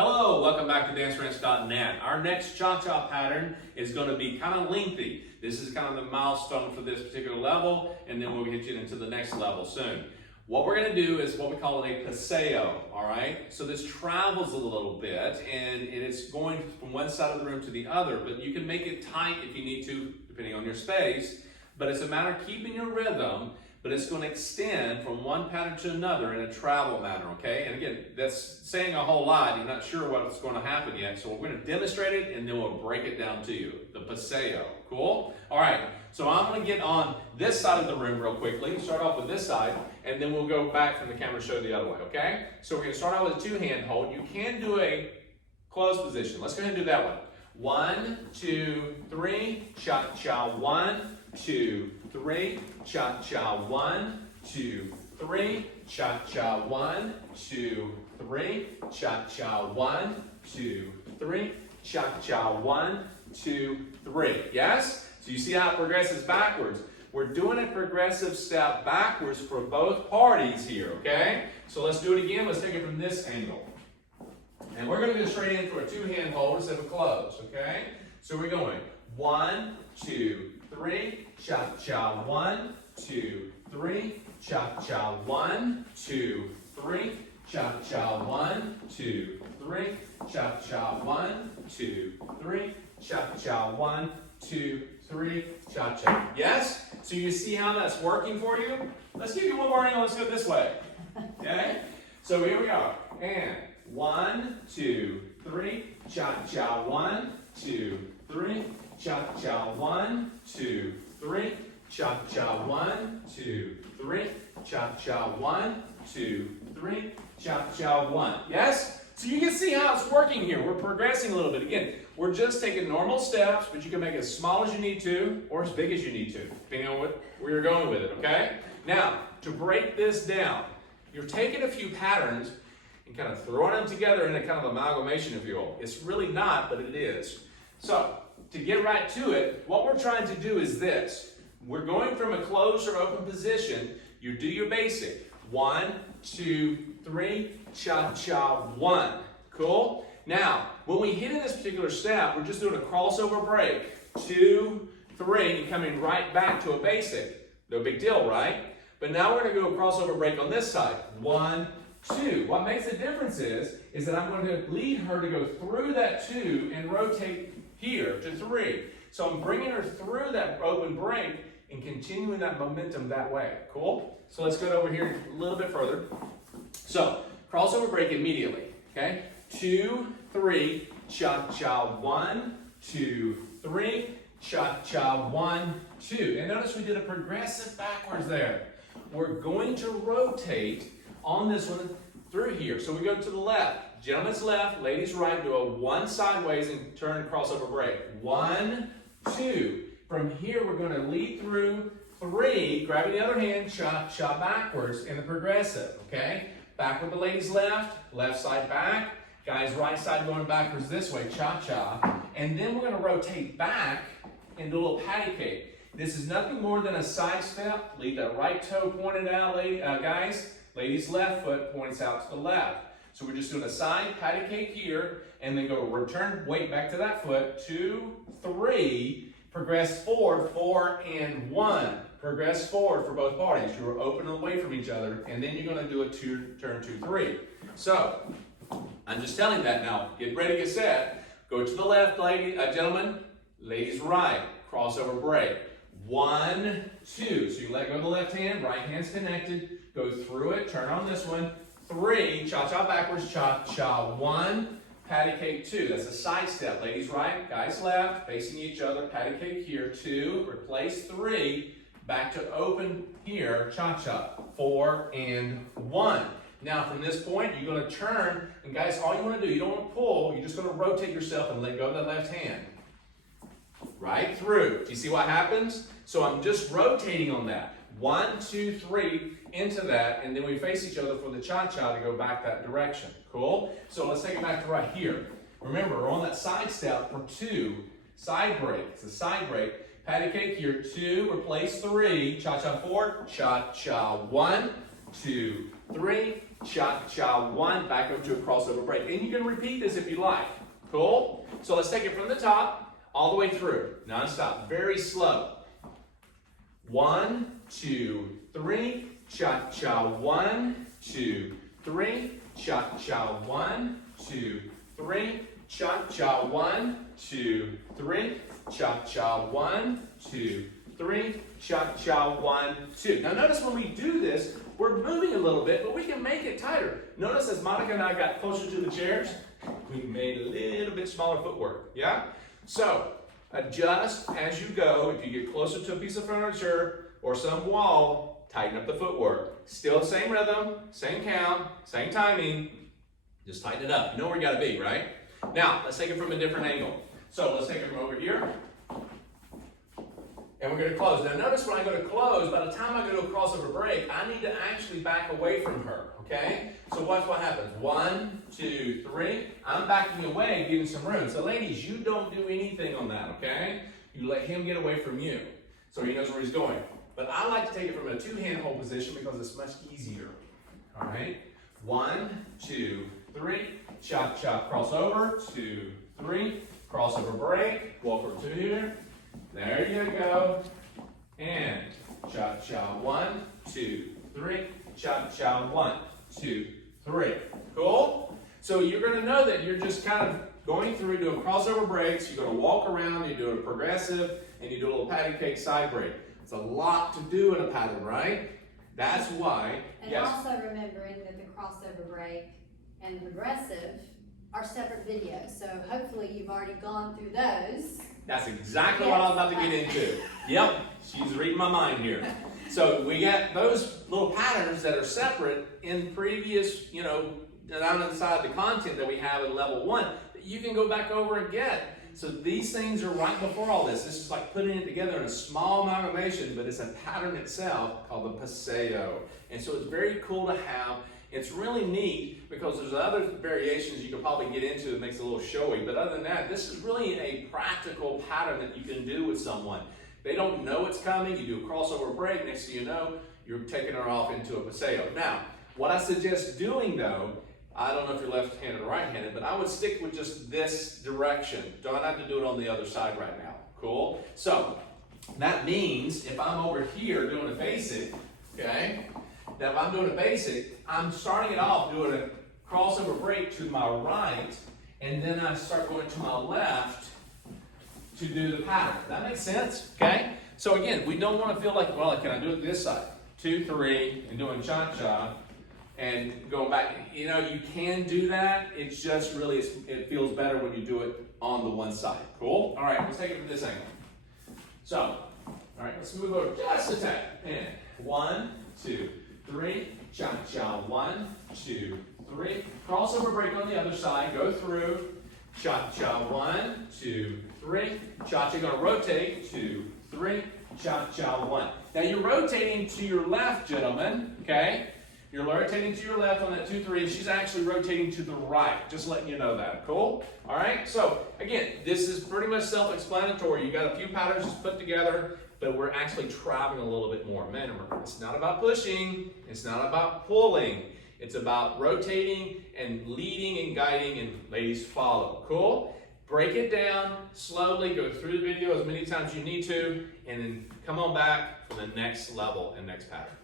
Hello, welcome back to DanceRanch.net. Our next cha-cha pattern is going to be kind of lengthy. This is kind of the milestone for this particular level, and then we'll get you into the next level soon. What we're going to do is what we call a paseo, all right? So this travels a little bit, and it's going from one side of the room to the other, but you can make it tight if you need to, depending on your space. But it's a matter of keeping your rhythm, but it's going to extend from one pattern to another in a travel manner, okay? And again, that's saying a whole lot. You're not sure what's going to happen yet, so we're going to demonstrate it, and then we'll break it down to you, the paseo. Cool? All right, so I'm going to get on this side of the room real quickly. Start off with this side, and then we'll go back from the camera and show the other way, okay? So we're going to start out with a two-hand hold. You can do a closed position. Let's go ahead and do that one. 1, 2, 3, cha-cha, 1, 2, 3, cha-cha, 1, 2, 3, cha-cha, 1, 2, 3, cha-cha, 1, 2, 3, cha-cha, 1, 2, 3. Yes? So you see how it progresses backwards. We're doing a progressive step backwards for both parties here, okay? So let's do it again. Let's take it from this angle. And we're going to go straight in for a two-hand hold instead of close, okay? So we're going 1, 2, 3, cha-cha, 1, 2, 3, cha-cha, 1, 2, 3, cha-cha, 1, 2, 3, cha-cha, 1, 2, 3, cha-cha, 1, 2, 3, cha-cha. Yes? So you see how that's working for you? Let's give you one more angle. Let's go this way. Okay? So here we are. And 1, 2, 3, cha-cha, 1, 2, 3, cha-cha, 1, 2, 3, cha-cha, 1, 2, 3, cha-cha, 1, 2, 3, cha-cha, 1. Yes? So you can see how it's working here. We're progressing a little bit. Again, we're just taking normal steps, but you can make it as small as you need to or as big as you need to, depending on where you're going with it, okay? Now, to break this down, you're taking a few patterns and kind of throwing them together in a kind of amalgamation, if you will. It's really not, but it is. So, to get right to it, what we're trying to do is this. We're going from a closed or open position. You do your basic. 1, 2, 3, cha-cha, 1. Cool? Now, when we hit in this particular step, we're just doing a crossover break. 2, 3, and coming right back to a basic. No big deal, right? But now we're going to go a crossover break on this side. 1, 2. What makes the difference is that I'm going to lead her to go through that 2 and rotate here to 3. So I'm bringing her through that open break and continuing that momentum that way. Cool? So let's go over here a little bit further. So crossover break immediately. Okay? 2, 3, cha-cha, 1, 2, 3, cha-cha, 1, 2. And notice we did a progressive backwards there. We're going to rotate on this one through here. So we go to the left. Gentleman's left, ladies right, do a 1 sideways and turn crossover break. 1, 2. From here, we're going to lead through 3, grabbing the other hand, cha-cha backwards in the progressive, okay? Back with the ladies left side back, guys right side going backwards this way, cha-cha. And then we're going to rotate back and do a little patty cake. This is nothing more than a side step. Leave that right toe pointed out, guys. Ladies' left foot points out to the left. So we're just doing a side patty cake here, and then go return weight back to that foot. 2, 3, progress forward, 4 and 1. Progress forward for both parties. You're open and away from each other, and then you're going to do a turn 2, 3. So I'm just telling that now. Get ready, get set. Go to the left, gentlemen. Ladies right. Crossover break. 1, 2. So you let go of the left hand, right hand's connected. Go through it, turn on this one. 3, cha-cha backwards, cha-cha, 1, patty cake 2. That's a side step. Ladies right, guys left, facing each other, patty cake here. 2, replace 3, back to open here, cha-cha, 4 and 1. Now from this point, you're going to turn, and guys, all you want to do, you don't want to pull, you're just going to rotate yourself and let go of that left hand. Right through. Do you see what happens? So I'm just rotating on that. 1, 2, 3 into that, and then we face each other for the cha-cha to go back that direction. Cool? So let's take it back to right here. Remember, we're on that side step for 2. Side break. It's a side break. Patty cake here. 2, replace 3. Cha-cha 4. Cha-cha 1, 2, 3, cha-cha, 1, back over to a crossover break. And you can repeat this if you like. Cool? So let's take it from the top all the way through, non-stop, very slow. 1, 2, 3, cha-cha, 1, 2, 3, cha-cha, 1, 2, 3, cha-cha, 1, 2, 3, cha-cha, 1, 2, 3, cha-cha, 1, 2. Now notice when we do this, we're moving a little bit, but we can make it tighter. Notice as Monica and I got closer to the chairs, we made a little bit smaller footwork, yeah? So, adjust as you go. If you get closer to a piece of furniture or some wall, tighten up the footwork. Still same rhythm, same count, same timing. Just tighten it up. You know where you gotta be, right? Now, let's take it from a different angle. So let's take it from over here. And we're gonna close. Now notice when I go to close, by the time I go to a crossover break, I need to actually back away from her, okay? So watch what happens. 1, 2, 3. I'm backing away, giving some room. So ladies, you don't do anything on that, okay? You let him get away from you so he knows where he's going. But I like to take it from a two-hand hold position because it's much easier, all right? 1, 2, 3. Cha-cha, crossover. 2, 3. Crossover break. Walk over to here. There you go. And cha-cha, 1, 2, 3. Cha-cha, 1, 2, 3. Cool? So you're going to know that you're just kind of going through doing crossover breaks. You're going to walk around, you do a progressive, and you do a little patty cake side break. It's a lot to do in a pattern, right? That's why. And also remembering that the crossover break and progressive are separate videos. So hopefully you've already gone through those. That's exactly what I was about to get into. Yep, she's reading my mind here. So we got those little patterns that are separate in previous, down inside the content that we have in level 1 that you can go back over and get. So these things are right before all this. This is like putting it together in a small amalgamation, but it's a pattern itself called the Paseo. And so it's very cool to have. It's really neat because there's other variations you could probably get into that makes it a little showy. But other than that, this is really a practical pattern that you can do with someone. They don't know it's coming. You do a crossover break. Next thing you know, you're taking her off into a Paseo. Now, what I suggest doing though, I don't know if you're left-handed or right-handed, but I would stick with just this direction. Don't have to do it on the other side right now. Cool? So, that means if I'm over here doing a basic, okay, that if I'm doing a basic, I'm starting it off doing a crossover break to my right, and then I start going to my left to do the pattern. That makes sense? Okay? So again, we don't want to feel like, well, can I do it this side? 2, 3, and doing cha-cha, and going back. You can do that. It's just really, it feels better when you do it on the one side. Cool? All right, let's take it from this angle. So, all right, let's move over just a tad. And 1, 2, 3, cha-cha, 1, 2, 3. Crossover break on the other side. Go through. Cha-cha, 1, 2, 3. Cha-cha, going to rotate. 2, 3. Cha-cha, 1. Now you're rotating to your left, gentlemen. Okay? You're rotating to your left on that 2, 3. She's actually rotating to the right. Just letting you know that. Cool? All right? So, again, this is pretty much self-explanatory. You got a few patterns just put together, but we're actually traveling a little bit more. Remember, it's not about pushing. It's not about pulling. It's about rotating and leading and guiding, and ladies follow. Cool? Break it down slowly. Go through the video as many times as you need to, and then come on back for the next level and next pattern.